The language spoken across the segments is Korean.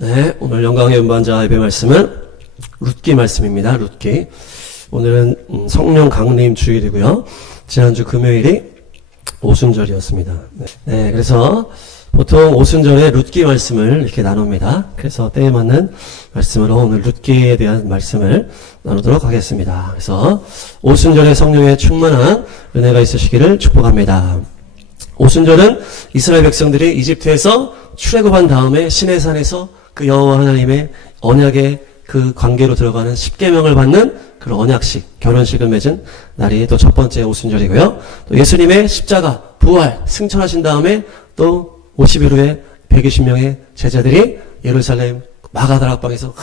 네, 오늘 영광의 연반자 예배 말씀은 룻기 말씀입니다. 룻기. 오늘은 성령 강림 주일이고요. 지난주 금요일이 오순절이었습니다. 네, 그래서 보통 오순절에 룻기 말씀을 이렇게 나눕니다. 그래서 때에 맞는 말씀으로 오늘 룻기에 대한 말씀을 나누도록 하겠습니다. 그래서 오순절에 성령의 충만한 은혜가 있으시기를 축복합니다. 오순절은 이스라엘 백성들이 이집트에서 출애굽한 다음에 시내산에서 그 여호와 하나님의 언약의 그 관계로 들어가는 십계명을 받는 그런 언약식, 결혼식을 맺은 날이 또 첫 번째 오순절이고요. 또 예수님의 십자가, 부활, 승천하신 다음에 또 50일 후에 120명의 제자들이 예루살렘 마가다락방에서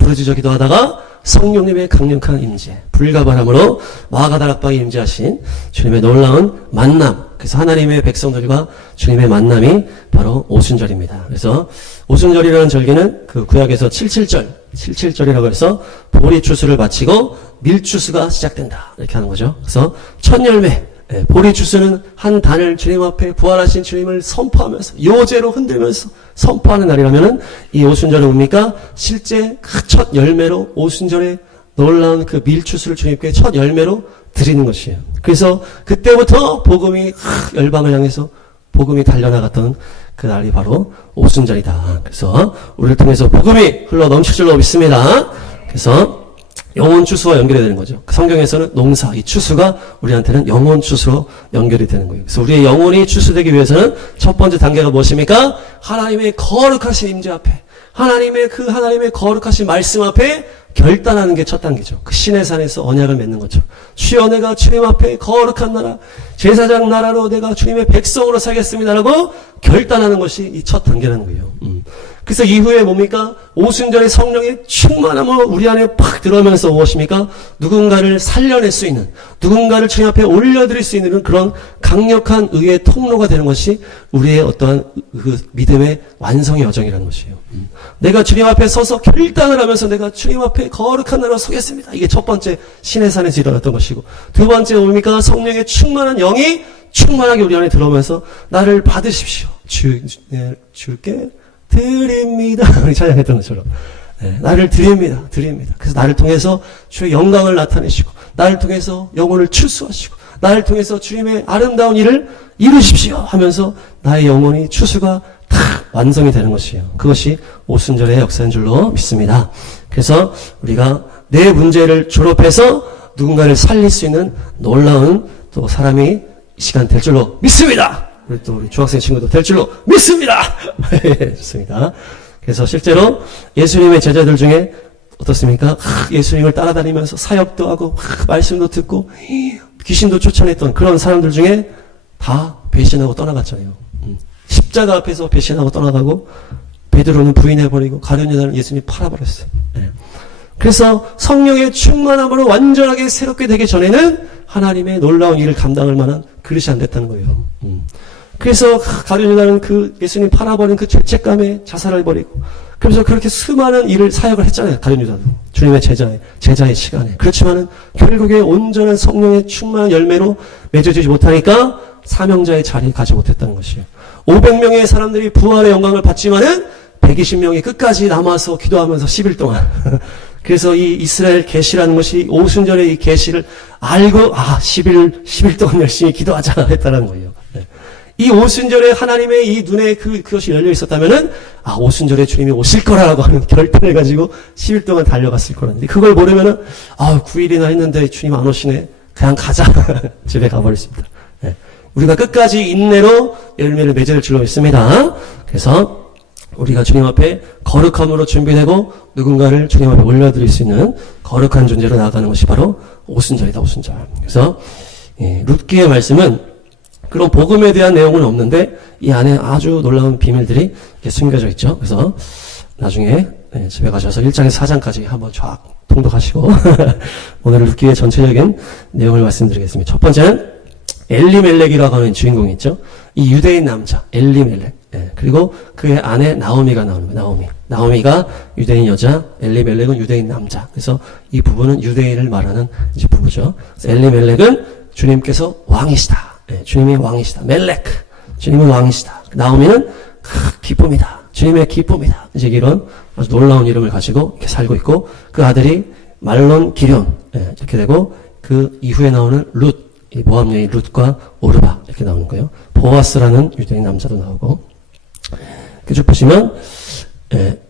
부르짖어 기도하다가 성령님의 강력한 임재, 불과 바람으로 마가다락방에 임재하신 주님의 놀라운 만남, 그래서 하나님의 백성들과 주님의 만남이 바로 오순절입니다. 그래서 오순절이라는 절기는 그 구약에서 77절이라고 해서 보리 추수를 마치고 밀추수가 시작된다 이렇게 하는 거죠. 그래서 첫 열매, 보리 추수는 한 단을 주님 앞에 부활하신 주님을 선포하면서 요제로 흔들면서 선포하는 날이라면은 이 오순절은 뭡니까? 실제 그 첫 열매로 오순절에 놀라운 그 밀추수를 주님께 첫 열매로 드리는 것이에요. 그래서 그때부터 복음이 열방을 향해서 복음이 달려나갔던 그 날이 바로 오순절이다. 그래서 우리를 통해서 복음이 흘러 넘칠 줄로 믿습니다. 그래서 영혼 추수와 연결이 되는 거죠. 성경에서는 농사, 이 추수가 우리한테는 영혼 추수로 연결이 되는 거예요. 그래서 우리의 영혼이 추수되기 위해서는 첫 번째 단계가 무엇입니까? 하나님의 거룩하신 임재 앞에, 하나님의 거룩하신 말씀 앞에 결단하는 게 첫 단계죠. 그 시내산에서 언약을 맺는 거죠. 주여 내가 주님 앞에 거룩한 나라, 제사장 나라로 내가 주님의 백성으로 살겠습니다라고 결단하는 것이 이 첫 단계라는 거예요. 그래서 이후에 뭡니까? 오순절의 성령의 충만함으로 우리 안에 팍 들어오면서 무엇입니까? 누군가를 살려낼 수 있는, 누군가를 주님 앞에 올려드릴 수 있는 그런 강력한 의의 통로가 되는 것이 우리의 어떠한 그 믿음의 완성의 여정이라는 것이에요. 내가 주님 앞에 서서 결단을 하면서 내가 주님 앞에 거룩한 나라로 서겠습니다. 이게 첫 번째 시내산에서 일어났던 것이고, 두 번째 뭡니까? 성령의 충만한 영이 충만하게 우리 안에 들어오면서 나를 받으십시오. 줄게 드립니다. 우리 찬양했던 것처럼. 네, 나를 드립니다. 그래서 나를 통해서 주의 영광을 나타내시고, 나를 통해서 영혼을 추수하시고, 나를 통해서 주님의 아름다운 일을 이루십시오 하면서 나의 영혼이 추수가 다 완성이 되는 것이에요. 그것이 오순절의 역사인 줄로 믿습니다. 그래서 우리가 내 문제를 졸업해서 누군가를 살릴 수 있는 놀라운 또 사람이 이 시간 될 줄로 믿습니다. 우리 또 우리 중학생 친구도 될 줄로 믿습니다. 좋습니다. 그래서 실제로 예수님의 제자들 중에 어떻습니까? 예수님을 따라다니면서 사역도 하고 말씀도 듣고 귀신도 쫓아냈던 그런 사람들 중에 다 배신하고 떠나갔잖아요. 십자가 앞에서 배신하고 떠나가고 베드로는 부인해버리고 가룟 유다는 예수님이 팔아버렸어요. 그래서 성령의 충만함으로 완전하게 새롭게 되기 전에는 하나님의 놀라운 일을 감당할 만한 그릇이 안 됐다는 거예요. 그래서 가룟 유다는 그 예수님 팔아버린 그 죄책감에 자살을 벌이고, 그래서 그렇게 수많은 일을 사역을 했잖아요. 가룟 유다도 주님의 제자의 시간에. 그렇지만은 결국에 온전한 성령의 충만한 열매로 맺어지지 못하니까 사명자의 자리에 가지 못했다는 것이에요. 500명의 사람들이 부활의 영광을 받지만은 120명이 끝까지 남아서 기도하면서 10일 동안. 그래서 이 이스라엘 계시라는 것이 오순절의 이 계시를 알고 10일 동안 열심히 기도하자 했다는 거예요. 이 오순절에 하나님의 이 눈에 그것이 열려 있었다면은 오순절에 주님이 오실 거라고 하는 결단을 가지고 10일 동안 달려갔을 거라는데, 그걸 모르면은 9일이나 했는데 주님 안 오시네, 그냥 가자. 집에 가버렸습니다. 우리가 끝까지 인내로 열매를 맺을 줄로 믿습니다. 그래서 우리가 주님 앞에 거룩함으로 준비되고 누군가를 주님 앞에 올려드릴 수 있는 거룩한 존재로 나아가는 것이 바로 오순절이다. 오순절. 그래서 룻기의 말씀은 그런 복음에 대한 내용은 없는데 이 안에 아주 놀라운 비밀들이 이렇게 숨겨져 있죠. 그래서 나중에 집에 가셔서 1장에서 4장까지 한번 쫙 통독하시고 오늘 룻기의 전체적인 내용을 말씀드리겠습니다. 첫 번째는 엘리멜렉이라고 하는 주인공이 있죠. 이 유대인 남자 엘리멜렉, 그리고 그의 아내 나오미가 나오는 거예요. 나오미가 유대인 여자, 엘리멜렉은 유대인 남자. 그래서 이 부부는 유대인을 말하는 이제 부부죠. 그래서 엘리멜렉은 주님께서 왕이시다. 주님이 왕이시다. 멜렉, 주님이 왕이시다. 나오미는 기쁨이다. 주님의 기쁨이다. 이제 이런 아주 놀라운 이름을 가지고 이렇게 살고 있고, 그 아들이 말론 기련, 예, 이렇게 되고, 그 이후에 나오는 룻, 이 모압 여인 룻과 오르바 이렇게 나오는 거예요. 보아스라는 유대인 남자도 나오고, 쭉 보시면, 예,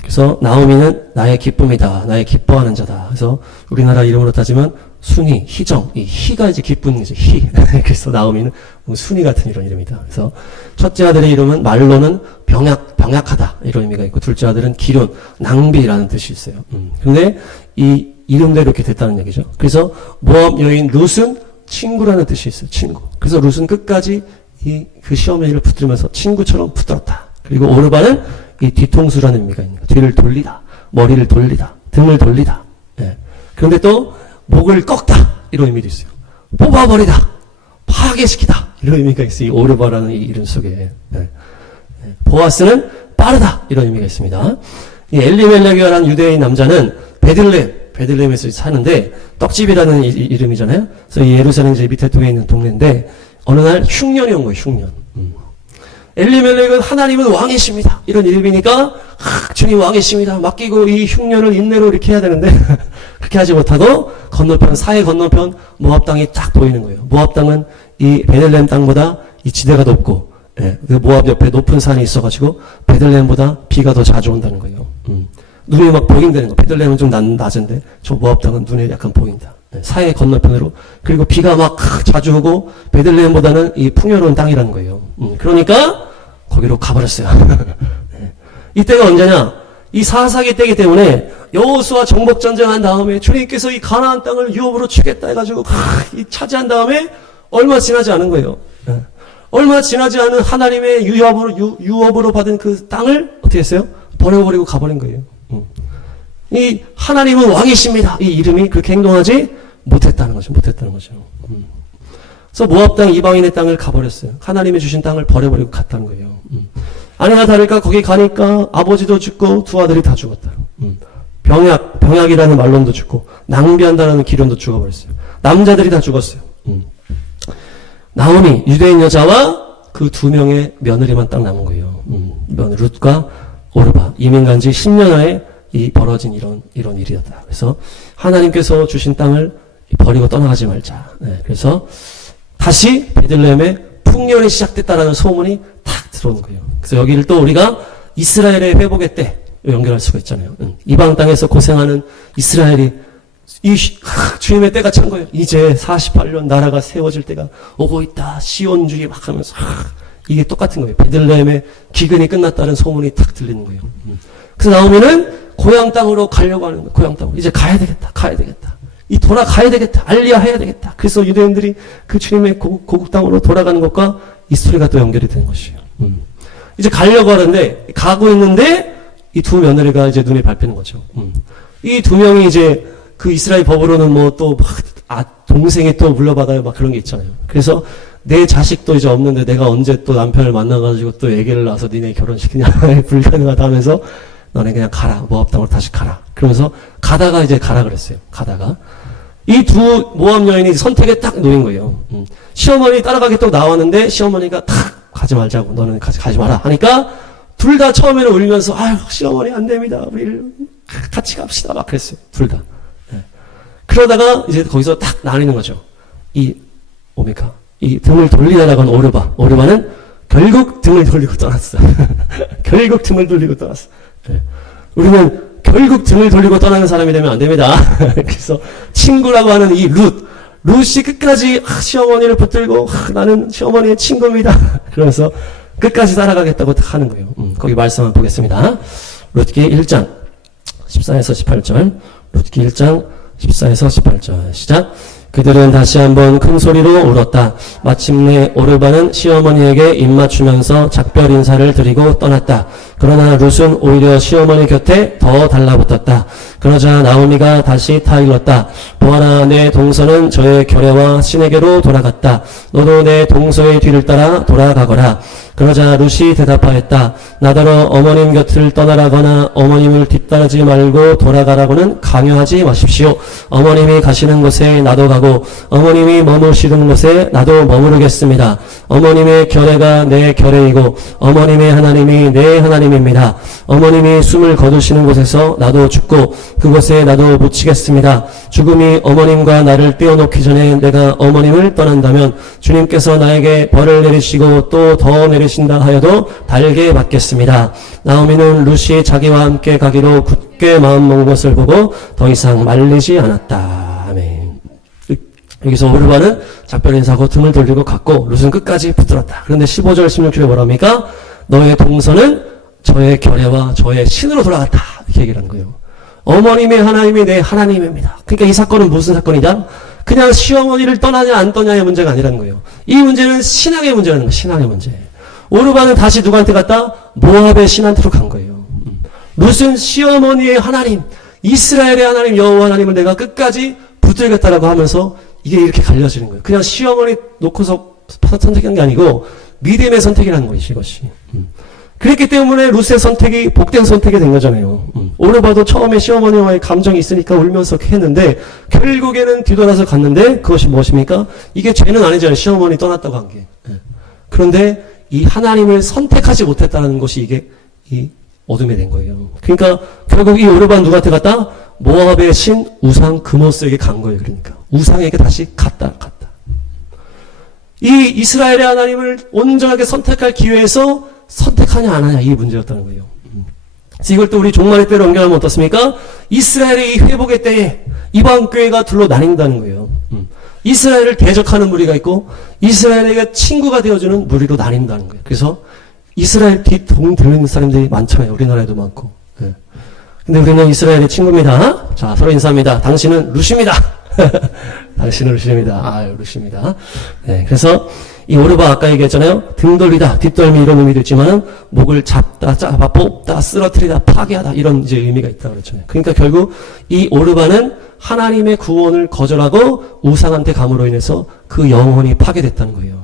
그래서 나오미는 나의 기쁨이다, 나의 기뻐하는 자다. 그래서 우리나라 이름으로 따지면 순이, 희정, 이 희가 이제 기쁜 이제 희. 그래서 나오미는 순이 같은 이런 이름이다. 그래서 첫째 아들의 이름은 말로는 병약하다 이런 의미가 있고, 둘째 아들은 기련, 낭비라는 뜻이 있어요. 그런데 이 이름대로 이렇게 됐다는 얘기죠. 그래서 모압 여인 룻은 친구라는 뜻이 있어요. 친구. 그래서 룻은 끝까지 그 시어머니를 붙들면서 친구처럼 붙들었다. 그리고 오르바는 이 뒤통수라는 의미가 있는 거예요. 뒤를 돌리다, 머리를 돌리다, 등을 돌리다. 예. 그런데 또 목을 꺾다 이런 의미도 있어요. 뽑아버리다, 파괴시키다 이런 의미가 있어요. 이 오르바라는 이 이름 속에. 예. 보아스는 빠르다 이런 의미가 있습니다. 이 엘리멜렉이라는 유대인 남자는 베들레헴에서 사는데, 떡집이라는 이름이잖아요. 그래서 이 예루살렘 이제 밑에 동에 있는 동네인데, 어느 날 흉년이 온 거예요. 흉년. 엘리멜렉은 하나님은 왕이십니다 이런 이름이니까 주님 왕이십니다 맡기고 이 흉년을 인내로 이렇게 해야 되는데 그렇게 하지 못하고 건너편, 사해 건너편 모압 땅이 딱 보이는 거예요. 모압 땅은 이 베들레헴 땅보다 이 지대가 높고, 예, 그 모압 옆에 높은 산이 있어가지고 베들레헴보다 비가 더 자주 온다는 거예요. 눈이 막 보인다는 거. 베들레헴은 좀 낮은데 저 모압 땅은 눈에 약간 보인다. 사해 건너편으로. 그리고 비가 막 자주 오고 베들레헴보다는 이 풍요로운 땅이라는 거예요. 그러니까 거기로 가버렸어요. 이때가 언제냐? 이 사사기 때이기 때문에 여호수아 정복 전쟁한 다음에 주님께서 이 가나안 땅을 유업으로 주겠다 해가지고 이 차지한 다음에 얼마 지나지 않은 거예요. 얼마 지나지 않은 하나님의 유업으로 받은 그 땅을 어떻게 했어요? 버려버리고 가버린 거예요. 이 하나님은 왕이십니다. 이 이름이 그렇게 행동하지 못했다는 거죠. 그래서 모압 땅 이방인의 땅을 가버렸어요. 하나님이 주신 땅을 버려버리고 갔다는 거예요. 아니나 다를까 거기 가니까 아버지도 죽고 두 아들이 다 죽었다. 병약이라는 말론도 죽고 낭비한다는 기련도 죽어버렸어요. 남자들이 다 죽었어요. 나오미 유대인 여자와 그 두 명의 며느리만 딱 남은 거예요. 룻과 오르바. 이민 간 지 10년 안에 이 벌어진 이런 일이었다. 그래서 하나님께서 주신 땅을 버리고 떠나가지 말자. 네, 그래서 다시 베들레헴에 풍년이 시작됐다라는 소문이 탁 들어오는 거예요. 그래서 여기를 또 우리가 이스라엘의 회복의 때 연결할 수가 있잖아요. 이방 땅에서 고생하는 이스라엘이 주님의 때가 찬 거예요. 이제 48년 나라가 세워질 때가 오고 있다. 시온주의 막 하면서 이게 똑같은 거예요. 베들레헴의 기근이 끝났다는 소문이 탁 들리는 거예요. 그래서 나오면은 고향 땅으로 가려고 하는 거예요. 고향 땅으로. 이제 가야 되겠다. 이 돌아가야 되겠다. 알리야 해야 되겠다. 그래서 유대인들이 그 주님의 고국 땅으로 돌아가는 것과 이 스토리가 또 연결이 되는 것이에요. 이제 가려고 하는데, 가고 있는데, 이 두 며느리가 이제 눈에 밟히는 거죠. 이 두 명이 이제 그 이스라엘 법으로는 뭐 또, 동생이 또 물려받아요. 막 그런 게 있잖아요. 그래서 내 자식도 이제 없는데 내가 언제 또 남편을 만나가지고 또 애기를 낳아서 니네 결혼시키냐. 불가능하다 하면서 너네 그냥 가라. 모압 땅으로 다시 가라. 그러면서 가다가 이제 가라 그랬어요. 가다가. 이 두 모압 여인이 선택에 딱 놓인 거예요. 시어머니 따라가기 또 나왔는데 시어머니가 탁 가지 말자고. 너는 가지 마라. 하니까 둘 다 처음에는 울면서 아유 시어머니 안 됩니다. 우리 같이 갑시다. 막 그랬어요. 둘 다. 네. 그러다가 이제 거기서 딱 나뉘는 거죠. 이 등을 돌리다가 간 오르바는 결국 등을 돌리고 떠났어. 결국 등을 돌리고 떠났어. 네. 우리는 결국 등을 돌리고 떠나는 사람이 되면 안 됩니다. 그래서 친구라고 하는 이 룻이 끝까지 시어머니를 붙들고 나는 시어머니의 친구입니다. 그러면서 끝까지 따라가겠다고 하는 거예요. 거기 말씀 한번 보겠습니다. 룻기 1장 14에서 18절. 룻기 1장 14에서 18절. 시작. 그들은 다시 한번 큰 소리로 울었다. 마침내 오르바는 시어머니에게 입맞추면서 작별 인사를 드리고 떠났다. 그러나 룻은 오히려 시어머니 곁에 더 달라붙었다. 그러자 나오미가 다시 타일렀다. 보아라, 내 동서는 저의 결례와 신에게로 돌아갔다. 너도 내 동서의 뒤를 따라 돌아가거라. 그러자 룻이 대답하였다. 나더러 어머님 곁을 떠나라거나 어머님을 뒤따르지 말고 돌아가라고는 강요하지 마십시오. 어머님이 가시는 곳에 나도 가고 어머님이 머무시는 곳에 나도 머무르겠습니다. 어머님의 결례가 내 결례이고 어머님의 하나님이 내 하나님입니다. 어머님이 숨을 거두시는 곳에서 나도 죽고 그곳에 나도 묻히겠습니다. 죽음이 어머님과 나를 떼어놓기 전에 내가 어머님을 떠난다면 주님께서 나에게 벌을 내리시고 또 더 내리신다 하여도 달게 받겠습니다. 나오미는 룻이 자기와 함께 가기로 굳게 마음먹은 것을 보고 더 이상 말리지 않았다. 아멘. 여기서 오르바는 작별 인사하고 등을 돌리고 갔고 룻은 끝까지 붙들었다. 그런데 15절 16절에 뭐랍니까? 너의 동서는 저의 결례와 저의 신으로 돌아갔다. 이렇게 얘기를 한 거예요. 어머님의 하나님이 내 하나님입니다. 그러니까 이 사건은 무슨 사건이다? 그냥 시어머니를 떠나냐 안 떠냐의 문제가 아니라는 거예요. 이 문제는 신앙의 문제라는 거예요. 신앙의 문제. 오르바는 다시 누구한테 갔다? 모압의 신한테로 간 거예요. 룻은 시어머니의 하나님, 이스라엘의 하나님 여호와 하나님을 내가 끝까지 붙들겠다라고 하면서 이게 이렇게 갈려지는 거예요. 그냥 시어머니 놓고서 선택한 게 아니고 믿음의 선택이라는 것이 이것이. 그랬기 때문에 룻의 선택이 복된 선택이 된 거잖아요. 오르바도 처음에 시어머니와의 감정이 있으니까 울면서 했는데 결국에는 뒤돌아서 갔는데 그것이 무엇입니까? 이게 죄는 아니잖아요. 시어머니 떠났다고 한 게. 그런데 이 하나님을 선택하지 못했다는 것이 이게 이 어둠이 된 거예요. 그러니까 결국 이 오르바는 누구한테 갔다? 모압의 신 우상 그모스에게 간 거예요. 그러니까 우상에게 다시 갔다. 이 이스라엘의 하나님을 온전하게 선택할 기회에서 선택하냐 안 하냐 이 문제였다는 거예요. 그래서 이걸 또 우리 종말의 때로 연결하면 어떻습니까? 이스라엘의 이 회복의 때에 이방 교회가 둘로 나뉜다는 거예요. 이스라엘을 대적하는 무리가 있고 이스라엘에게 친구가 되어주는 무리로 나뉜다는 거예요. 그래서 이스라엘 뒤동 들리는 사람들이 많잖아요. 우리나라에도 많고. 네. 근데 우리는 이스라엘의 친구입니다. 자, 서로 인사합니다. 당신은 룻입니다. 당신은 룻입니다. 아, 룻입니다. 네, 그래서 이 오르바 아까 얘기했잖아요. 등 돌리다, 뒷덜미 이런 의미도 있지만은 목을 잡다, 잡아, 뽑다, 쓰러뜨리다, 파괴하다 이런 이제 의미가 있다고 그랬잖아요. 그러니까 결국 이 오르바는 하나님의 구원을 거절하고 우상한테 감으로 인해서 그 영혼이 파괴됐다는 거예요.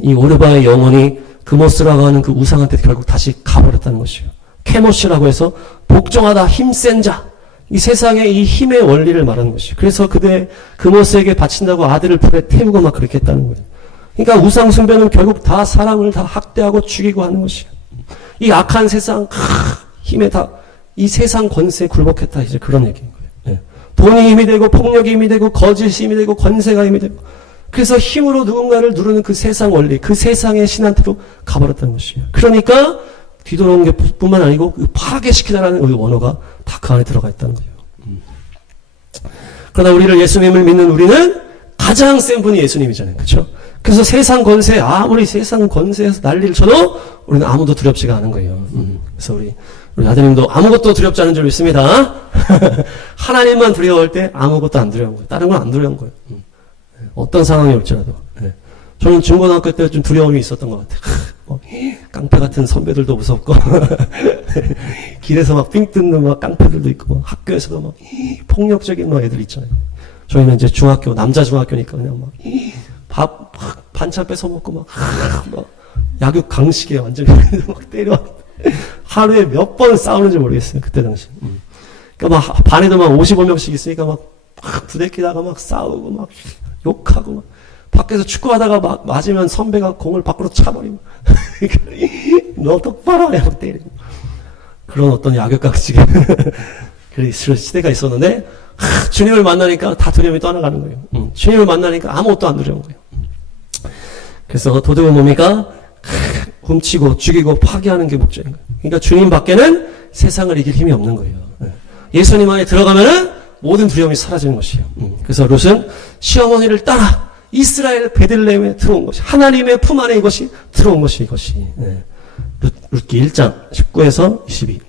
이 오르바의 영혼이 그모스라고 하는 그 우상한테 결국 다시 가버렸다는 것이에요. 케모시라고 해서 복종하다, 힘센 자. 이 세상의 이 힘의 원리를 말하는 것이에요. 그래서 그대 그모스에게 바친다고 아들을 불에 태우고 막 그렇게 했다는 거예요. 그러니까 우상 숭배는 결국 다 사람을 다 학대하고 죽이고 하는 것이에요. 이 악한 세상 힘에 다 이 세상 권세에 굴복했다 이제 그런 얘기인 거예요. 네. 돈이 힘이 되고 폭력이 힘이 되고 거짓이 힘이 되고 권세가 힘이 되고 그래서 힘으로 누군가를 누르는 그 세상 원리 그 세상의 신한테로 가버렸다는 것이에요. 그러니까 뒤돌아온 게 뿐만 아니고 파괴시키다라는 그 원어가 다 그 안에 들어가 있다는 거예요. 그러나 우리를 예수님을 믿는 우리는 가장 센 분이 예수님이잖아요. 그렇죠? 그래서 세상 권세 아무리 세상 권세에서 난리를 쳐도 우리는 아무도 두렵지가 않은 거예요. 그래서 우리 아드님도 아무것도 두렵지 않은 줄 믿습니다. 하나님만 두려워할 때 아무것도 안 두려운 거예요. 다른 건 안 두려운 거예요. 어떤 상황이 올지라도. 저는 중고등학교 때 좀 두려움이 있었던 것 같아요. 깡패 같은 선배들도 무섭고 길에서 막 삥 뜯는 막 깡패들도 있고 막 학교에서도 막 폭력적인 막 애들 있잖아요. 저희는 이제 중학교 남자 중학교니까 그냥 막 밥 반찬 뺏어 먹고 막 약육 강식에 완전히 막 때려 하루에 몇 번 싸우는지 모르겠어요. 그때 당시. 그러니까 막 반에도 막 55명씩 있으니까 막 부대끼다가 막 싸우고 막 욕하고 막 밖에서 축구하다가 막 맞으면 선배가 공을 밖으로 차버리고 너 똑바로 해 막 때리고 그런 어떤 약육강식의 그런 시대가 있었는데 주님을 만나니까 다 두려움이 떠나가는 거예요. 주님을 만나니까 아무것도 안 두려운 거예요. 그래서 도둑은 뭡니까? 훔치고 죽이고 파괴하는 게 목적인 거예요. 그러니까 주님 밖에는 세상을 이길 힘이 없는 거예요. 예수님 안에 들어가면은 모든 두려움이 사라지는 것이에요. 그래서 롯은 시어머니를 따라 이스라엘 베들레헴에 들어온 것이 하나님의 품 안에 이것이 들어온 것이 이것이 룻기 1장 19에서 22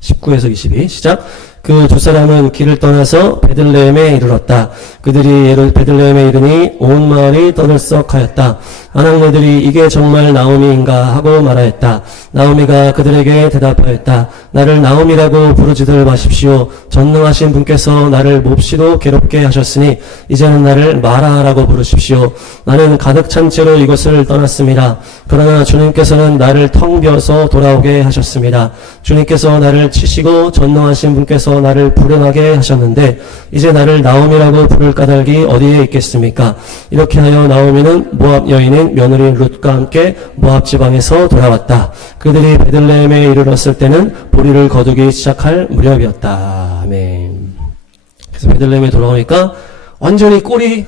19에서 22 시작. 그 두 사람은 길을 떠나서 베들레헴에 이르렀다. 그들이 베들레헴에 이르니 온 마을이 떠들썩하였다. 아낙네들이 이게 정말 나오미인가 하고 말하였다. 나오미가 그들에게 대답하였다. 나를 나오미라고 부르지들 마십시오. 전능하신 분께서 나를 몹시도 괴롭게 하셨으니 이제는 나를 마라라고 부르십시오. 나는 가득 찬 채로 이것을 떠났습니다. 그러나 주님께서는 나를 텅 비어서 돌아오게 하셨습니다. 주님께서 나를 치시고 전능하신 분께서 나를 불행하게 하셨는데 이제 나를 나오미라고 부를 까닭이 어디에 있겠습니까? 이렇게 하여 나오미는 모압 여인인 며느리 룻과 함께 모압 지방에서 돌아왔다. 그들이 베들레헴에 이르렀을 때는 보리를 거두기 시작할 무렵이었다. 아멘. 그래서 베들레헴에 돌아오니까 완전히 꼴이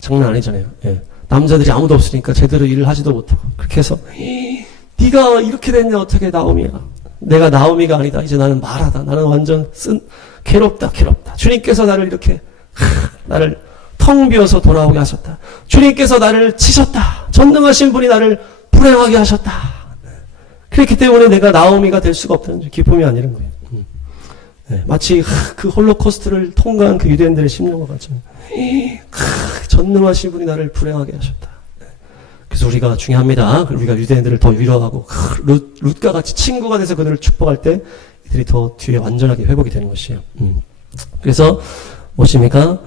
장난 아니잖아요. 예. 남자들이 아무도 없으니까 제대로 일을 하지도 못하고 그렇게 해서 네가 이렇게 됐냐 어떻게 나오미야. 내가 나오미가 아니다. 이제 나는 마라다. 나는 완전 괴롭다. 주님께서 나를 이렇게 나를 텅 비어서 돌아오게 하셨다. 주님께서 나를 치셨다. 전능하신 분이 나를 불행하게 하셨다. 그렇기 때문에 내가 나오미가 될 수가 없다는 기쁨이 아니란 거예요. 네, 마치 그 홀로코스트를 통과한 그 유대인들의 심령과 같죠. 전능하신 분이 나를 불행하게 하셨다. 그래서 우리가 중요합니다. 우리가 유대인들을 더 위로하고 룻과 같이 친구가 돼서 그들을 축복할 때 이들이 더 뒤에 완전하게 회복이 되는 것이에요. 그래서 무엇입니까?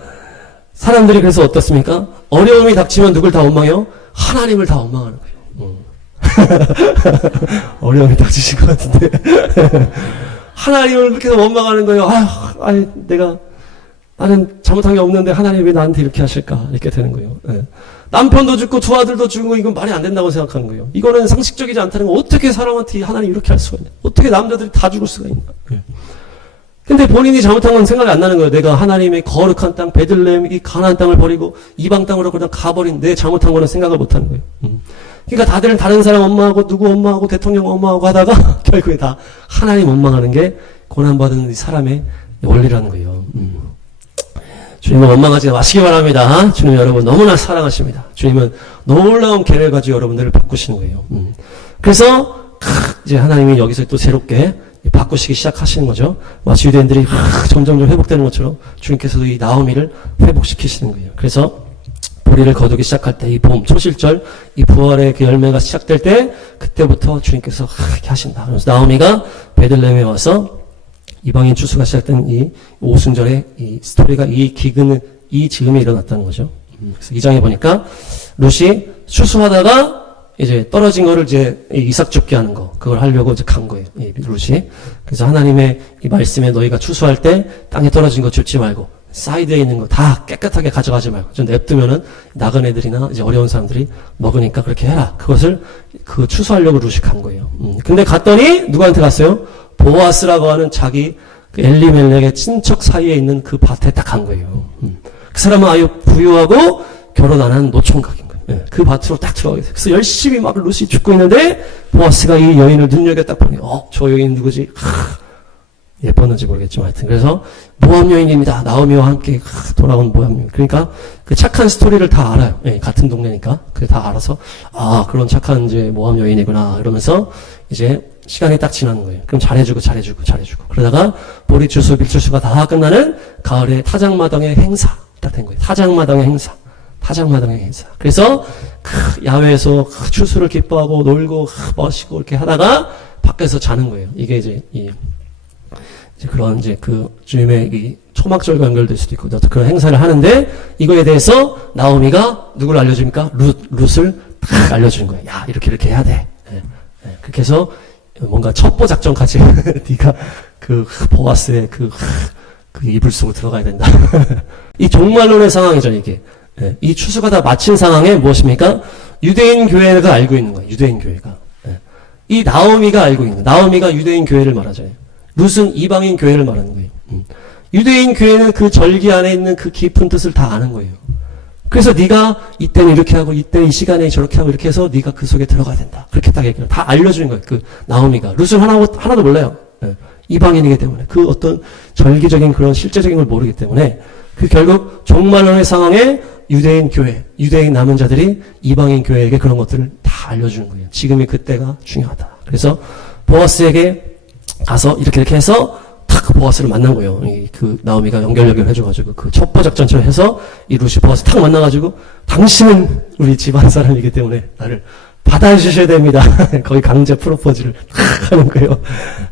사람들이 그래서 어떻습니까? 어려움이 닥치면 누굴 다 원망해요? 하나님을 다 원망하는 거예요. 어려움이 닥치실 것 같은데 하나님을 그렇게 해서 원망하는 거예요. 나는 잘못한 게 없는데 하나님 왜 나한테 이렇게 하실까? 이렇게 되는 거예요. 네. 남편도 죽고 두 아들도 죽고 이건 말이 안 된다고 생각하는 거예요. 이거는 상식적이지 않다는 거. 어떻게 사람한테 하나님 이렇게 할 수가 있냐? 어떻게 남자들이 다 죽을 수가 있나? 네. 근데 본인이 잘못한 건 생각이 안 나는 거예요. 내가 하나님의 거룩한 땅, 베들레헴, 이 가나안 땅을 버리고 이방 땅으로 그냥 가버린 내 잘못한 거는 생각을 못 하는 거예요. 그러니까 다들 다른 사람 원망하고 누구 원망하고 대통령 원망하고 하다가 결국에 다 하나님 원망하는 게 고난받은 사람의 원리라는 거예요. 주님은 원망하지 마시기 바랍니다. 주님 여러분 너무나 사랑하십니다. 주님은 놀라운 계획을 가지고 여러분들을 바꾸시는 거예요. 그래서 이제 하나님이 여기서 또 새롭게 바꾸시기 시작하시는 거죠. 마치 유대인들이 점점 회복되는 것처럼 주님께서도 이 나오미를 회복시키시는 거예요. 그래서 보리를 거두기 시작할 때 이 봄, 초실절, 이 부활의 그 열매가 시작될 때 그때부터 주님께서 이렇게 하신다. 그래서 나오미가 베들레헴에 와서 이방인 추수가 시작된 이 오순절의 이 스토리가 이 즈음에 일어났다는 거죠. 그래서 2장에 보니까 룻이 추수하다가 이제 떨어진 거를 이제 이삭 죽게 하는 거, 그걸 하려고 이제 간 거예요. 이 룻이. 그래서 하나님의 이 말씀에 너희가 추수할 때 땅에 떨어진 거 줍지 말고 사이드에 있는 거 다 깨끗하게 가져가지 말고 좀 냅두면은 나그네들이나 이제 어려운 사람들이 먹으니까 그렇게 해라. 그것을 추수하려고 룻이 간 거예요. 근데 갔더니 누구한테 갔어요? 보아스라고 하는 자기 그 엘리멜렉의 친척 사이에 있는 그 밭에 딱 간 거예요. 그 사람은 아주 부유하고 결혼 안 한 노총각인 거예요. 예, 그 밭으로 딱 들어가게 돼요. 그래서 열심히 막 룻이 죽고 있는데 보아스가 이 여인을 눈여겨 딱 보니 저 여인 누구지? 예뻤는지 모르겠지만 하여튼 그래서 모압 여인입니다. 나오미와 함께 돌아온 모압 여인. 그러니까 그 착한 스토리를 다 알아요. 예, 같은 동네니까 그 다 알아서 그런 착한 이제 모압 여인이구나 이러면서 이제 시간이 딱 지나는 거예요. 그럼 잘해주고 그러다가 보리 추수, 밀추수가 다 끝나는 가을에 타작마당의 행사 딱 된 거예요. 타작마당의 행사. 그래서 야외에서 추수를 기뻐하고 놀고 멋있고 이렇게 하다가 밖에서 자는 거예요. 이게 이제 그런 이제 그 주님의 이 초막절과 연결될 수도 있고 그런 행사를 하는데 이거에 대해서 나오미가 누굴 알려줍니까? 룻을 딱 알려주는 거예요. 야 이렇게 해야 돼. 그렇게 해서 뭔가 첩보 작전까지 네가 그 보아스의 그 이불 속으로 들어가야 된다. 이 종말론의 상황이죠 이게. 이 추수가 다 마친 상황에 무엇입니까? 유대인 교회가 알고 있는 거예요. 유대인 교회가. 이 나오미가 알고 있는 거예요. 나오미가 유대인 교회를 말하잖아요. 룻은 이방인 교회를 말하는 거예요. 유대인 교회는 그 절기 안에 있는 그 깊은 뜻을 다 아는 거예요. 그래서 네가 이때는 이렇게 하고 이때 이 시간에 저렇게 하고 이렇게 해서 네가 그 속에 들어가야 된다. 그렇게 딱 얘기를 다 알려주는 거예요. 그 나오미가. 룻은 하나도 몰라요. 이방인이기 때문에 그 어떤 절기적인 그런 실제적인 걸 모르기 때문에 그 결국 종말론의 상황에 유대인 교회, 유대인 남은 자들이 이방인 교회에게 그런 것들을 다 알려주는 거예요. 지금이 그때가 중요하다. 그래서 보아스에게 가서 이렇게 해서 탁 보아스를 만난 거예요. 그 나오미가 연결 해줘가지고 그 첩보 작전처럼 해서 이 룻이 보아스 탁 만나가지고 당신은 우리 집안 사람이기 때문에 나를 받아주셔야 됩니다. 거의 강제 프로포즈를 하는 거예요.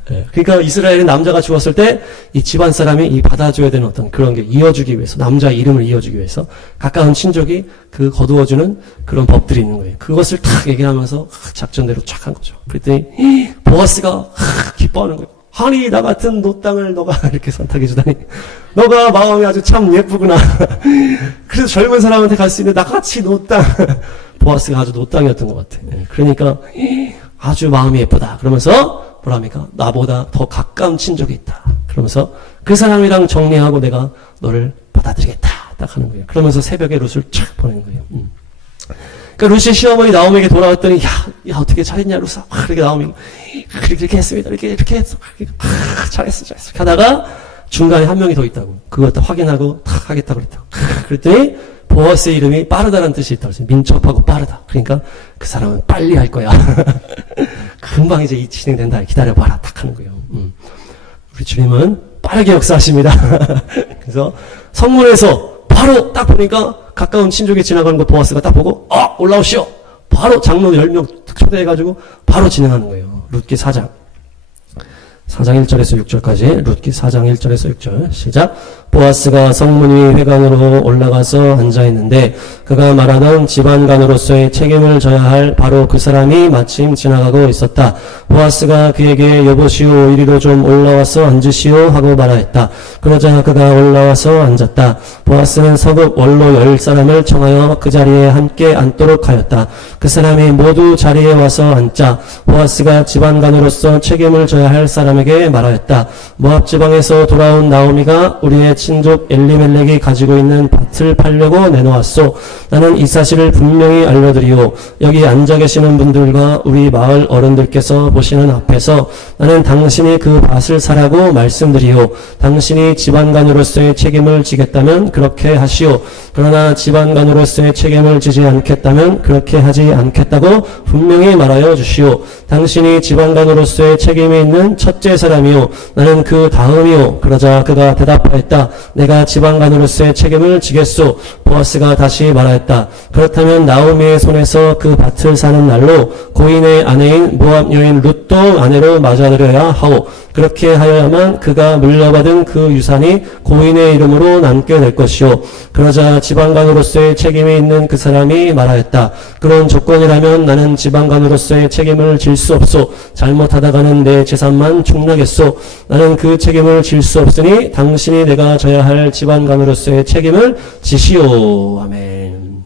네. 그러니까 이스라엘의 남자가 죽었을 때 이 집안 사람이 이 받아줘야 되는 어떤 그런 게 이어주기 위해서, 남자의 이름을 이어주기 위해서 가까운 친족이 그 거두어주는 그런 법들이 있는 거예요. 그것을 탁 얘기하면서 작전대로 쫙 한 거죠. 그랬더니 보아스가 기뻐하는 거예요. 아니 나 같은 노땅을 너가 이렇게 선택해주다니, 너가 마음이 아주 참 예쁘구나. 그래서 젊은 사람한테 갈 수 있는 나같이 노땅. 보아스가 아주 노땅이었던 것 같아. 그러니까 아주 마음이 예쁘다. 그러면서 뭐라 합니까? 나보다 더 가까운 친족이 있다. 그러면서 그 사람이랑 정리하고 내가 너를 받아들이겠다. 딱 하는 거예요. 그러면서 새벽에 룻을 촥 보내는 거예요. 그러니까 룻이 시어머니 나오미에게 돌아왔더니 야 어떻게 잘했냐 룻아. 그렇게 나오미 그렇게 했습니다. 이렇게 했어. 잘했어. 하다가 중간에 한 명이 더 있다고. 그거 다 확인하고 탁 하겠다고 그랬다고. 그랬더니 보아스의 이름이 빠르다라는 뜻이 있다고 했어요. 민첩하고 빠르다. 그러니까 그 사람은 빨리 할 거야. 금방 이제 진행된다. 기다려봐라. 딱 하는 거예요. 우리 주님은 빠르게 역사하십니다. 그래서 성문에서 바로 딱 보니까 가까운 친족이 지나가는 거 보아스가 딱 보고 올라오시오. 바로 장로 10명 초대해가지고 바로 진행하는 거예요. 룻기 4장 1절에서 6절까지. 룻기 4장 1절에서 6절 시작. 보아스가 성문 위 회관으로 올라가서 앉아있는데 그가 말하던 집안관으로서의 책임을 져야 할 바로 그 사람이 마침 지나가고 있었다. 보아스가 그에게 여보시오 이리로 좀 올라와서 앉으시오 하고 말하였다. 그러자 그가 올라와서 앉았다. 보아스는 서극 원로 10사람을 청하여 그 자리에 함께 앉도록 하였다. 그 사람이 모두 자리에 와서 앉자 보아스가 집안관으로서 책임을 져야 할 사람에게 말하였다. 모압 지방에서 돌아온 나오미가 우리의 친족 엘리멜렉이 가지고 있는 밭을 팔려고 내놓았소. 나는 이 사실을 분명히 알려드리오. 여기 앉아 계시는 분들과 우리 마을 어른들께서 보시는 앞에서 나는 당신이 그 밭을 사라고 말씀드리오. 당신이 집안관으로서의 책임을 지겠다면 그렇게 하시오. 그러나 집안관으로서의 책임을 지지 않겠다면 그렇게 하지 않겠다고 분명히 말하여 주시오. 당신이 집안관으로서의 책임이 있는 첫째 사람이오. 나는 그 다음이오. 그러자 그가 대답하였다. 내가 집안관으로서의 책임을 지겠소. 보아스가 다시 말하였다. 그렇다면 나오미의 손에서 그 밭을 사는 날로 고인의 아내인 모압 여인 룻도 아내로 맞아들여야 하오. 그렇게 하여야만 그가 물려받은 그 유산이 고인의 이름으로 남게 될 것이오. 그러자 집안관으로서의 책임이 있는 그 사람이 말하였다. 그런 조건이라면 나는 집안관으로서의 책임을 질 수 없소. 잘못하다가는 내 재산만 축나겠소. 나는 그 책임을 질 수 없으니 당신이 내가 져야 할 집안관으로서의 책임을 지시오. 아멘.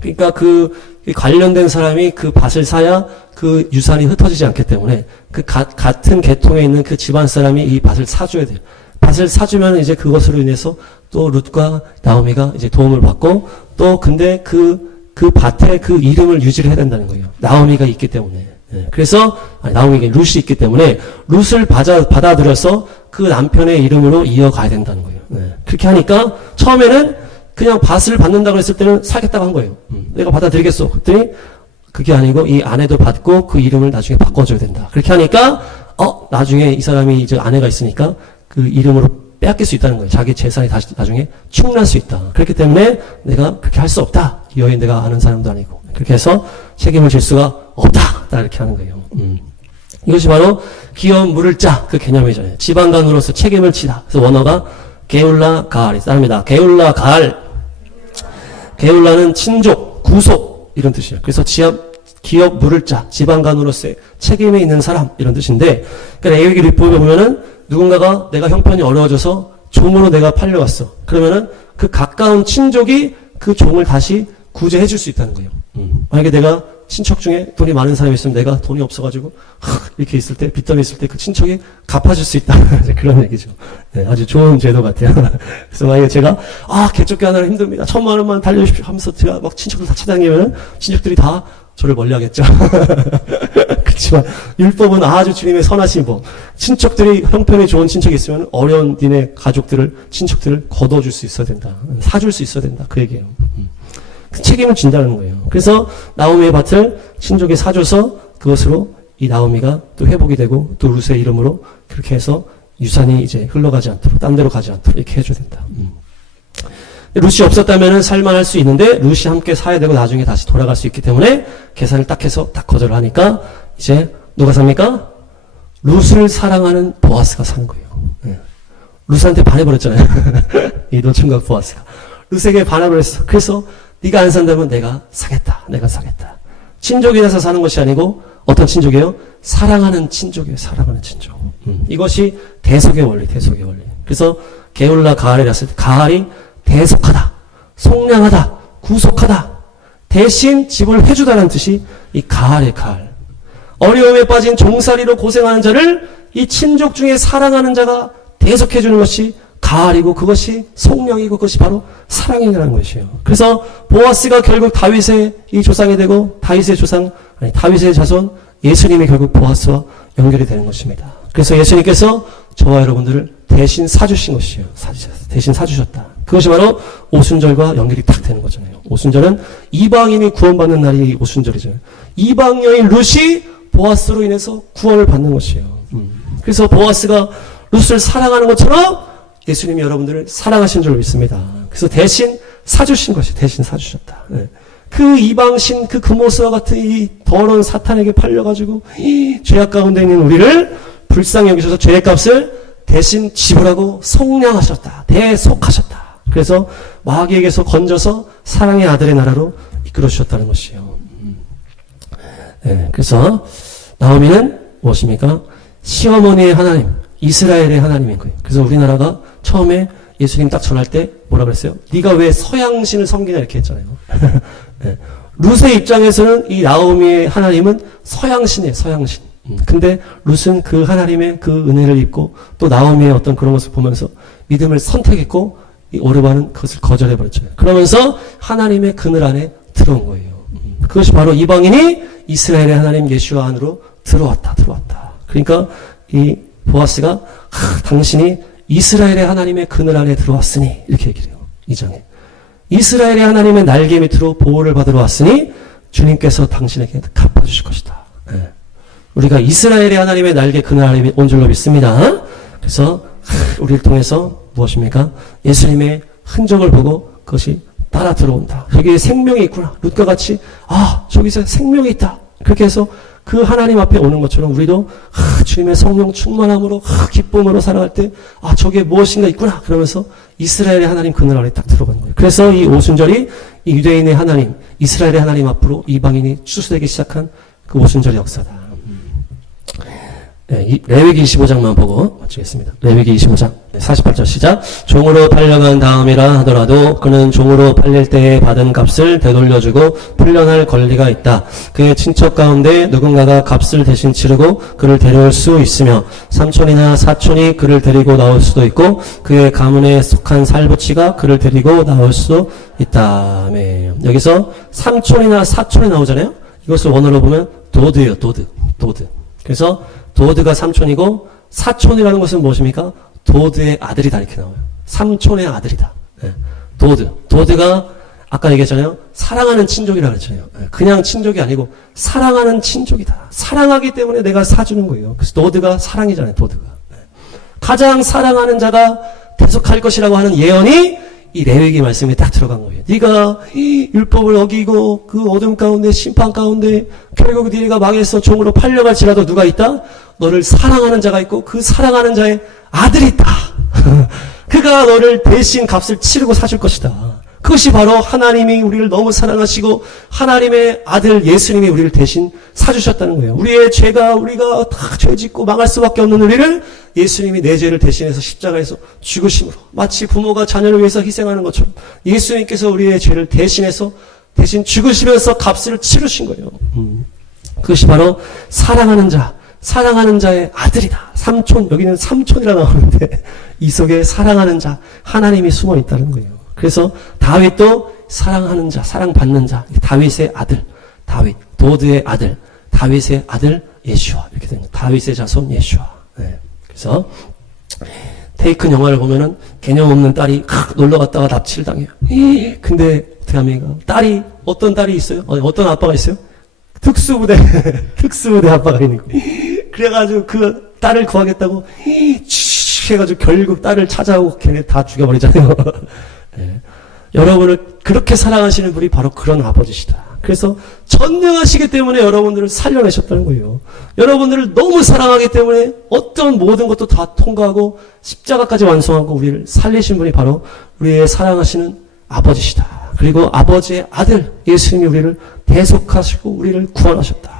그러니까 그 관련된 사람이 그 밭을 사야 그 유산이 흩어지지 않기 때문에 그 같은 계통에 있는 그 집안 사람이 이 밭을 사줘야 돼요. 밭을 사주면 이제 그것으로 인해서 또 룻과 나오미가 이제 도움을 받고 또 근데 그 밭에 그 이름을 유지를 해야 된다는 거예요. 나오미가 있기 때문에. 그래서 나오미가 룻이 있기 때문에 룻을 받아들여서 그 남편의 이름으로 이어가야 된다는 거예요. 그렇게 하니까 처음에는 그냥 밭을 받는다고 했을 때는 사겠다고 한 거예요. 내가 받아들이겠어. 그랬더니 그게 아니고 이 아내도 받고 그 이름을 나중에 바꿔줘야 된다. 그렇게 하니까 나중에 이 사람이 이제 아내가 있으니까 그 이름으로 빼앗길 수 있다는 거예요. 자기 재산이 다시 나중에 축날 수 있다. 그렇기 때문에 내가 그렇게 할 수 없다. 이 여인 내가 아는 사람도 아니고 그렇게 해서 책임을 질 수가 없다. 이렇게 하는 거예요. 이것이 바로 기업 물을 짜 그 개념이잖아요. 집안관으로서 책임을 지다. 그래서 원어가 게울라 가알이 따릅니다. 게울라 가알. 게울라는 친족, 구속 이런 뜻이에요. 그래서 기업 물을 짜 집안관으로서의 책임이 있는 사람 이런 뜻인데, 그러니까 레위기 律법에 보면은 누군가가 내가 형편이 어려워져서 종으로 내가 팔려왔어. 그러면은 그 가까운 친족이 그 종을 다시 구제해 줄 수 있다는 거예요. 만약에 내가 친척 중에 돈이 많은 사람이 있으면 내가 돈이 없어가지고 이렇게 있을 때 빚더미 있을 때 그 친척이 갚아줄 수 있다. 그런 얘기죠. 네, 아주 좋은 제도 같아요. 그래서 만약에 제가 개쫓기 하느라 힘듭니다. 1,000만 원만 달려주십시오 하면서 제가 막 친척들 다 찾아다니면 친척들이 다 저를 멀리하겠죠. 그렇지만 율법은 아주 주님의 선하신 법. 친척들이 형편이 좋은 친척이 있으면 어려운 니네 가족들을 친척들을 걷어줄 수 있어야 된다. 사줄 수 있어야 된다. 그 얘기예요. 그 책임을 진다는 거예요. 그래서 나오미의 밭을 친족이 사줘서 그것으로 이 나오미가 또 회복이 되고 또 룻의 이름으로 그렇게 해서 유산이 이제 흘러가지 않도록, 딴 데로 가지 않도록 이렇게 해줘야 된다. 룻이 없었다면은 살만할 수 있는데 룻이 함께 사야 되고 나중에 다시 돌아갈 수 있기 때문에 계산을 딱 해서 딱 거절을 하니까 이제 누가 삽니까? 룻을 사랑하는 보아스가 사는 거예요. 예. 룻한테 반해버렸잖아요. 이 노총각 보아스가 룻에게 반해버렸어. 그래서 네가 안 산다면 내가 사겠다. 내가 사겠다. 친족이라서 사는 것이 아니고 어떤 친족이에요? 사랑하는 친족이에요. 사랑하는 친족. 이것이 대속의 원리, 대속의 원리. 그래서 게울라 가할이라 했을 때 가할이 대속하다, 속량하다, 구속하다, 대신 집을 해주다라는 뜻이 이 가할의 가할. 어려움에 빠진 종살이로 고생하는 자를 이 친족 중에 사랑하는 자가 대속해주는 것이 가할이고 그것이 속량이고 그것이 바로 사랑이라는 것이에요. 그래서 보아스가 결국 다윗의 이 조상이 되고 다윗의 자손 예수님이 결국 보아스와 연결이 되는 것입니다. 그래서 예수님께서 저와 여러분들을 대신 사주신 것이에요. 대신 사주셨다. 그것이 바로 오순절과 연결이 딱 되는 거잖아요. 오순절은 이방인이 구원받는 날이 오순절이잖아요. 이방 여인 룻이 보아스로 인해서 구원을 받는 것이에요. 그래서 보아스가 룻을 사랑하는 것처럼 예수님이 여러분들을 사랑하신 줄 믿습니다. 그래서 대신 사주신 것이 대신 사주셨다. 네. 그 이방신 그 금오스와 같은 이 더러운 사탄에게 팔려가지고 이 죄악 가운데 있는 우리를 불쌍히 여기셔서 죄의 값을 대신 지불하고 속량하셨다. 대속하셨다. 그래서 마귀에게서 건져서 사랑의 아들의 나라로 이끌어 주셨다는 것이에요. 네, 그래서 나오미는 무엇입니까? 시어머니의 하나님, 이스라엘의 하나님인 거예요. 그래서 우리나라가 처음에 예수님 딱 전할 때 뭐라 그랬어요? 네가 왜 서양신을 섬기냐 이렇게 했잖아요. 네. 룻의 입장에서는 이 나오미의 하나님은 서양신이에요. 서양신. 근데 룻은 그 하나님의 그 은혜를 입고 또 나오미의 어떤 그런 것을 보면서 믿음을 선택했고 이 오르반은 그것을 거절해버렸죠. 그러면서 하나님의 그늘 안에 들어온 거예요. 그것이 바로 이방인이 이스라엘의 하나님 예수와 안으로 들어왔다. 그러니까 이 보아스가 당신이 이스라엘의 하나님의 그늘 안에 들어왔으니 이렇게 얘기를 해요. 2장에. 이스라엘의 하나님의 날개 밑으로 보호를 받으러 왔으니 주님께서 당신에게 갚아주실 것이다. 네. 우리가 이스라엘의 하나님의 날개 그늘 아래 온 줄로 믿습니다. 그래서 우리를 통해서 무엇입니까? 예수님의 흔적을 보고 그것이 따라 들어온다. 여기에 생명이 있구나. 룻과 같이 저기서 생명이 있다. 그렇게 해서 그 하나님 앞에 오는 것처럼 우리도 주님의 성령 충만함으로 기쁨으로 살아갈 때 저게 무엇인가 있구나. 그러면서 이스라엘의 하나님 그늘 아래 딱 들어가는 거예요. 그래서 이 오순절이 이 유대인의 하나님, 이스라엘의 하나님 앞으로 이방인이 추수되기 시작한 그 오순절의 역사다. 네, 레위기 25장만 보고 마치겠습니다. 레위기 25장 48절 시작. 종으로 팔려간 다음이라 하더라도 그는 종으로 팔릴 때에 받은 값을 되돌려주고 풀려날 권리가 있다. 그의 친척 가운데 누군가가 값을 대신 치르고 그를 데려올 수 있으며 삼촌이나 사촌이 그를 데리고 나올 수도 있고 그의 가문에 속한 살부치가 그를 데리고 나올 수도 있다. 네. 여기서 삼촌이나 사촌이 나오잖아요. 이것을 원어로 보면 도드예요. 도드. 그래서 도드가 삼촌이고 사촌이라는 것은 무엇입니까? 도드의 아들이다 이렇게 나와요. 삼촌의 아들이다. 네. 도드가 아까 얘기했잖아요. 사랑하는 친족이라고 그랬잖아요. 네. 그냥 친족이 아니고 사랑하는 친족이다. 사랑하기 때문에 내가 사주는 거예요. 그래서 도드가 사랑이잖아요. 도드가. 네. 가장 사랑하는 자가 대속할 것이라고 하는 예언이 이 레위기 말씀에 딱 들어간 거예요. 네가 이 율법을 어기고 그 어둠 가운데 심판 가운데 결국 네가 망해서 종으로 팔려갈지라도 누가 있다? 너를 사랑하는 자가 있고 그 사랑하는 자의 아들이 있다. 그가 너를 대신 값을 치르고 사줄 것이다. 그것이 바로 하나님이 우리를 너무 사랑하시고 하나님의 아들 예수님이 우리를 대신 사주셨다는 거예요. 우리의 죄가 우리가 다 죄짓고 망할 수밖에 없는 우리를 예수님이 내 죄를 대신해서 십자가에서 죽으심으로 마치 부모가 자녀를 위해서 희생하는 것처럼 예수님께서 우리의 죄를 대신해서 대신 죽으시면서 값을 치르신 거예요. 그것이 바로 사랑하는 자의 아들이다. 삼촌, 여기는 삼촌이라 나오는데 이 속에 사랑하는 자, 하나님이 숨어 있다는 거예요. 그래서 다윗도 사랑하는 자, 사랑받는 자, 다윗의 아들, 도드의 아들, 다윗의 아들 예슈아 이렇게 됩니다. 다윗의 자손 예슈아. 네. 그래서 테이큰 영화를 보면은 개념 없는 딸이 놀러 갔다가 납치를 당해요. 근데 어떻게 합니까? 어떤 딸이 있어요? 어떤 아빠가 있어요? 특수부대 아빠가 있는 거예요. 그래가지고 그 딸을 구하겠다고 해가지고 결국 딸을 찾아오고 걔네 다 죽여버리잖아요. 네. 여러분을 그렇게 사랑하시는 분이 바로 그런 아버지시다. 그래서 전능하시기 때문에 여러분들을 살려내셨다는 거예요. 여러분들을 너무 사랑하기 때문에 어떤 모든 것도 다 통과하고 십자가까지 완성하고 우리를 살리신 분이 바로 우리의 사랑하시는 아버지시다. 그리고 아버지의 아들 예수님이 우리를 대속하시고 우리를 구원하셨다.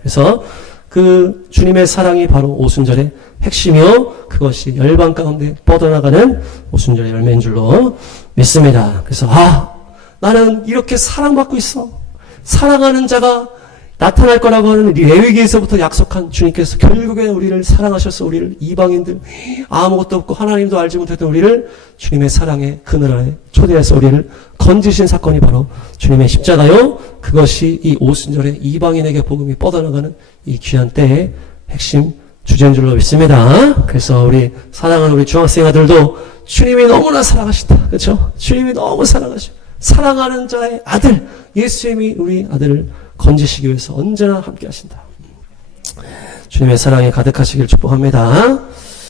그래서 그 주님의 사랑이 바로 오순절의 핵심이요, 그것이 열방 가운데 뻗어나가는 오순절의 열매인 줄로 믿습니다. 그래서 나는 이렇게 사랑받고 있어. 사랑하는 자가 나타날 거라고 하는 레위기에서부터 약속한 주님께서 결국에 우리를 사랑하셔서 우리를 이방인들 아무것도 없고 하나님도 알지 못했던 우리를 주님의 사랑의 그늘 안에 초대해서 우리를 건지신 사건이 바로 주님의 십자가요. 그것이 이 오순절에 이방인에게 복음이 뻗어나가는 이 귀한 때의 핵심 주제인 줄로 믿습니다. 그래서 우리 사랑하는 우리 중학생 아들도 주님이 너무나 사랑하신다. 그렇죠? 주님이 너무 사랑하시고 사랑하는 자의 아들 예수님이 우리 아들을 건지시기 위해서 언제나 함께 하신다. 주님의 사랑에 가득하시길 축복합니다.